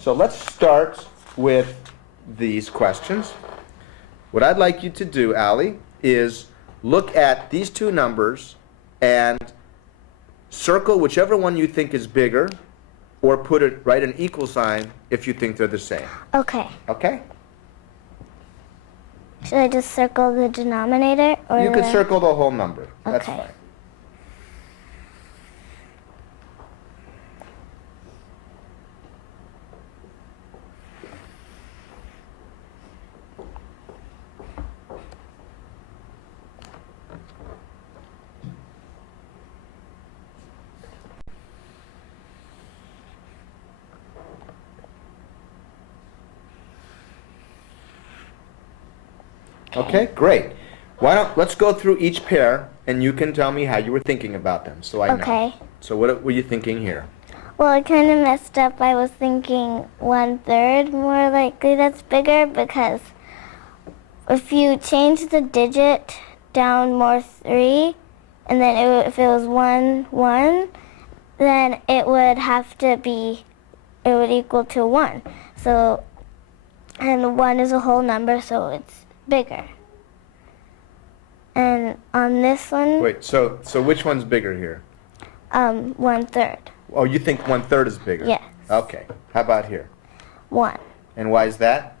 So let's start with these questions. What I'd like you to do, Allie, is look at these two numbers and circle whichever one you think is bigger, or write an equal sign if you think they're the same. Okay. Okay? Should I just circle the denominator? Or You can circle the whole number. That's Okay. fine. Okay, great. Let's go through each pair, and you can tell me how you were thinking about them, so I know. Okay. So what were you thinking here? Well, I kind of messed up. I was thinking 1/3 more likely that's bigger, because if you change the digit down more 3, and then if it was 1, 1, then it would equal to 1. So, and 1 is a whole number, so it's bigger. And on this one, Wait, so which one's bigger here? 1/3. Oh, you think 1/3 is bigger? Yes. Okay. How about here? 1. And why is that?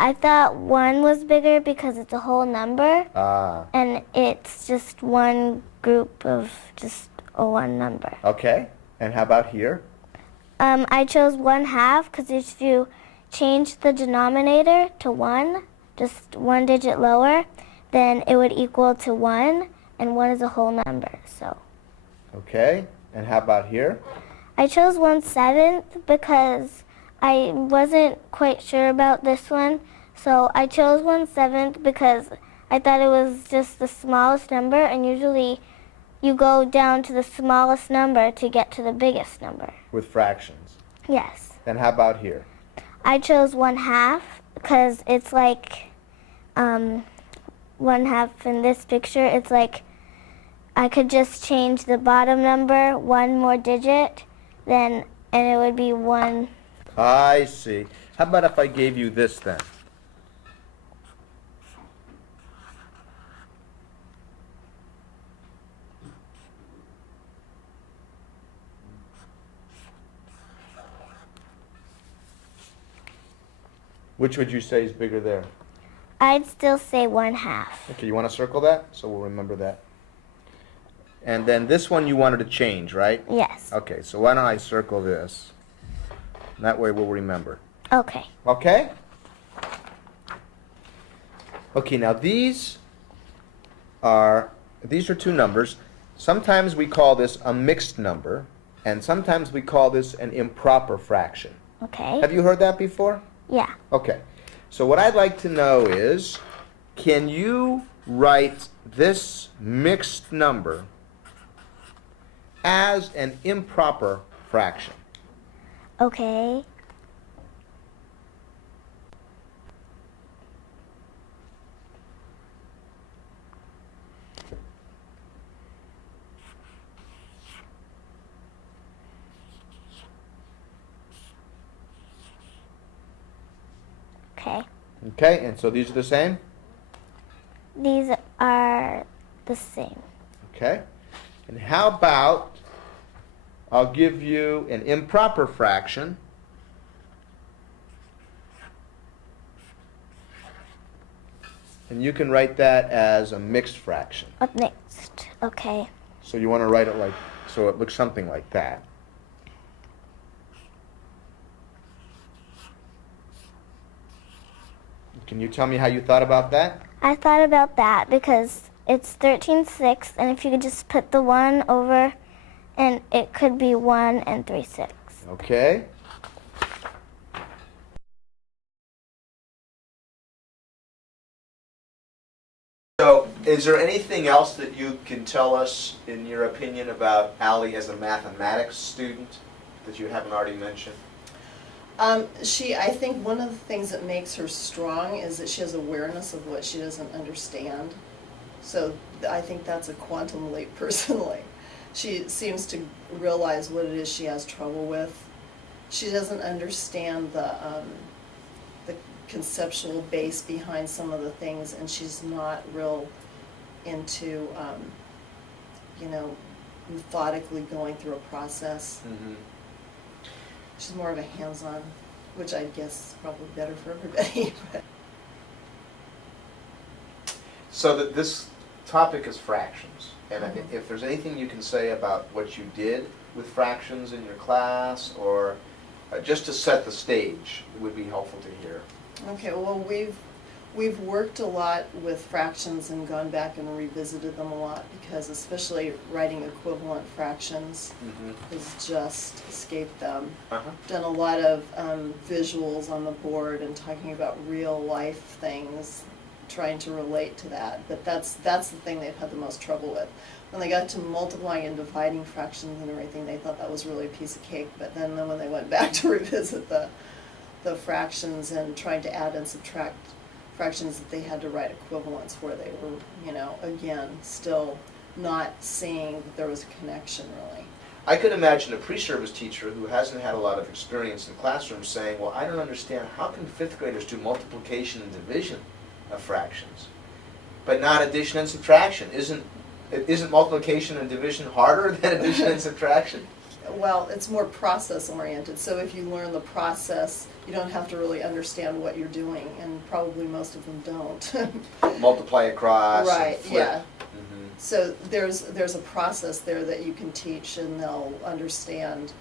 I thought 1 was bigger because it's a whole number, Ah, and it's just one group of just a one number. okay. And how about here? I chose 1/2 because if you change the denominator to 1, just one digit lower, then it would equal to 1, and 1 is a whole number, so. Okay. And how about here? I chose 1/7 because I wasn't quite sure about this one, so I chose 1/7 because I thought it was just the smallest number, and usually you go down to the smallest number to get to the biggest number. With fractions. Yes. And how about here? I chose 1/2 because it's like 1/2 in this picture. It's like I could just change the bottom number one more digit, and it would be 1. I see. How about if I gave you this then? Which would you say is bigger there? I'd still say 1/2. Okay, you want to circle that? So we'll remember that. And then this one you wanted to change, right? Yes. Okay, so why don't I circle this? That way we'll remember. Okay. Okay? Okay, now these are two numbers. Sometimes we call this a mixed number, and sometimes we call this an improper fraction. Okay. Have you heard that before? Yeah. Okay. So what I'd like to know is, can you write this mixed number as an improper fraction? Okay. Okay. Okay, and so these are the same? These are the same. Okay. And how about, I'll give you an improper fraction. And you can write that as a mixed fraction. Up next. Okay. So you want to write it like, so it looks something like that. Can you tell me how you thought about that? I thought about that because it's 13/6, and if you could just put the 1 over, and it could be 1 and 3/6. Okay. So, is there anything else that you can tell us, in your opinion, about Allie as a mathematics student that you haven't already mentioned? I think one of the things that makes her strong is that she has awareness of what she doesn't understand. So I think that's a quantum leap personally. She seems to realize what it is she has trouble with, she doesn't understand the conceptual base behind some of the things, and she's not real into, methodically going through a process. Mhm. She's more of a hands-on, which I guess is probably better for everybody. So that this topic is fractions, and if there's anything you can say about what you did with fractions in your class, or just to set the stage, it would be helpful to hear. Okay, well, we've worked a lot with fractions and gone back and revisited them a lot, because especially writing equivalent fractions has just escaped them. Uh-huh. Done a lot of visuals on the board and talking about real life things, trying to relate to that. But that's the thing they've had the most trouble with. When they got to multiplying and dividing fractions and everything, they thought that was really a piece of cake. But then when they went back to revisit the fractions and trying to add and subtract fractions, that they had to write equivalents where they were, again, still not seeing that there was a connection really. I could imagine a pre-service teacher who hasn't had a lot of experience in classrooms saying, well, I don't understand, how can fifth graders do multiplication and division of fractions, but not addition and subtraction? Isn't multiplication and division harder than addition and subtraction? Well, it's more process oriented, so if you learn the process, you don't have to really understand what you're doing, and probably most of them don't. Multiply across and Right, flip. yeah. Mhm. So there's a process there that you can teach, and they'll understand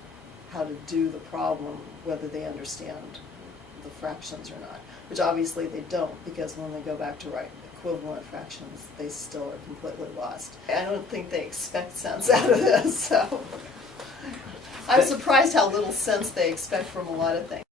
how to do the problem, whether they understand the fractions or not, which obviously they don't, because when they go back to write equivalent fractions, they still are completely lost. I don't think they expect sense out of this, so I'm surprised how little sense they expect from a lot of things.